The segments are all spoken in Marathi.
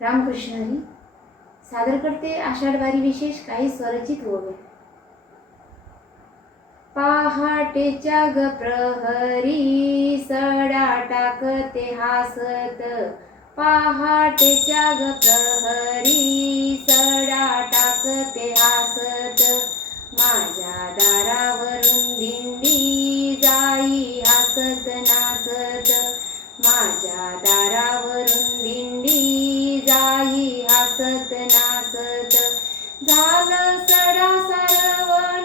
रामकृष्ण हरी सादर करते आषाढ वारी विशेष काही स्वरचित ओव्या। पहाटेच्या ग प्रहरी सडा टाकते हासत, पहाटेच्या ग प्रहरी सडा टाकते हासत, माझ्या दारावरून दिंडी जाई हासत नाचत, माझ्या दारावरून दिंडी जाई हासत नाचत, झालं सडा सारवण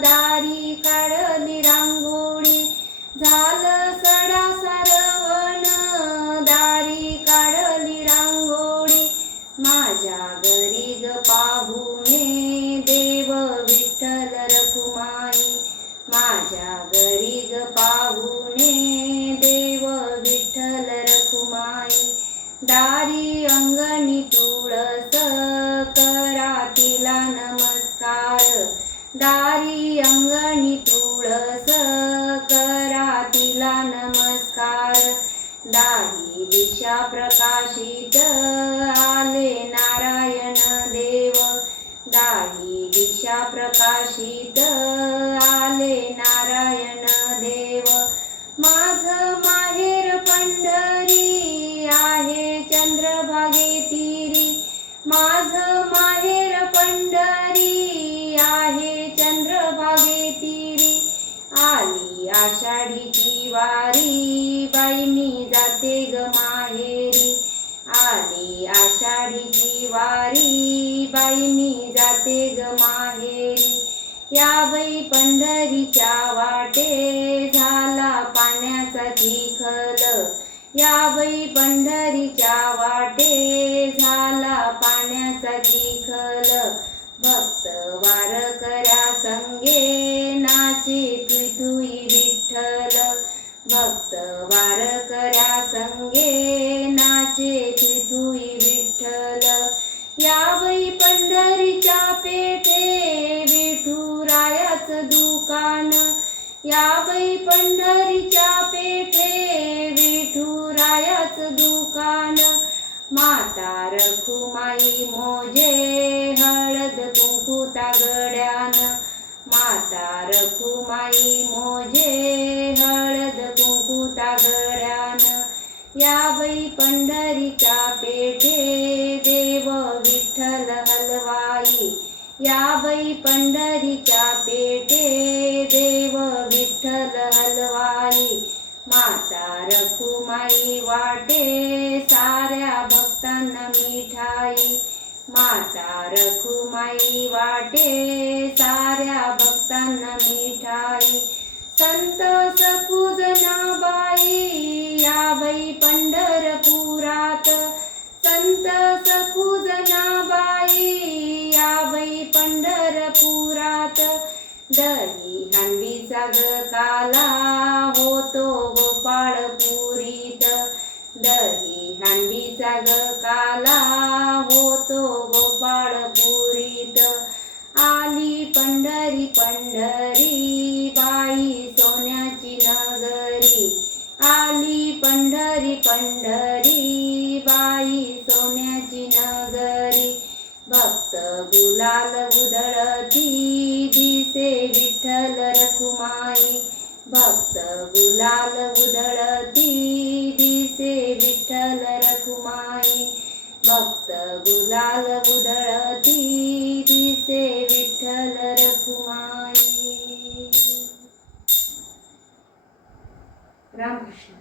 दारी काढली रांगोळी, झालं सडा सारवण दारी काढली रांगोळी, माझ्या घरी ग पाहुणे देव विठ्ठल रखुमाई, माझ्या घरी ग पाहुणे देव विठ्ठल रखुमाई, दारी अंगणी तुळस करा तिला नमस्कार, दारी अंगणी तुळस करा तिला नमस्कार, दाही दिशा प्रकाशित आले नारायण देव, दाही दिशा प्रकाशित आले नारायण देव, माझं माहेर पंढरी आहे चंद्रभागे तीरी, माझं माहेर पंढरी आहे चंद्रभागे तीरी, आली आषाढीची वारी बाई मी जाते ग माहेरी, आली आषाढीची वारी बाई मी जाते ग माहेरी, या बाई पंढरीच्या वाटे झाला पाण्याचा चिखल, या बाई पंढरीच्या वाटे झाला पाण्याचा चिखल, भक्त वारकऱ्या संगे नाचे तुई विठ्ठल, भक्त वारकऱ्या संगे नाचे तुई विठ्ठल, या बाई पंढरीच्या पेठे विठुरायाचं दुकान, या बाई पंढरीच्या पेठे विठुरायाचं दुकान, माता रखुमाई मोजे हळद कुंकू तागड्यान, माता रखुमाई मोजे हळद कुंकू तागड्यान, या बाई पंढरीच्या पेठे देव विठ्ठल हलवाई, या बाई पंढरीच्या पेठे देव विठ्ठल हलवाई, माता रखुमाई वाटे साऱ्या भक्तांना मिठाई, माता रखुमाई वाटे साऱ्या भक्तांना मिठाई, संत सखुजनाबाई या बाई पंढरपुरात, संत सखुजनाबाई या बाई पंढरपुरात, दही हंडीचा ग काला होतो गोपाळपुरीत, दही हंडीचा ग काला होतो गोपाळपुरीत, आली पंढरी पंढरी बाई सोन्याची नगरी, आली पंढरी पंढरी बाई सोन्याची नगरी, भक्त गुलाल उधळती दिसे विठ्ठल रखुमाई, भक्त गुलाल उधळती दिसे विठ्ठल रखुमाई, भक्त गुलाल उधळती दिसे विठ्ठल रखुमाई। रामकृष्ण।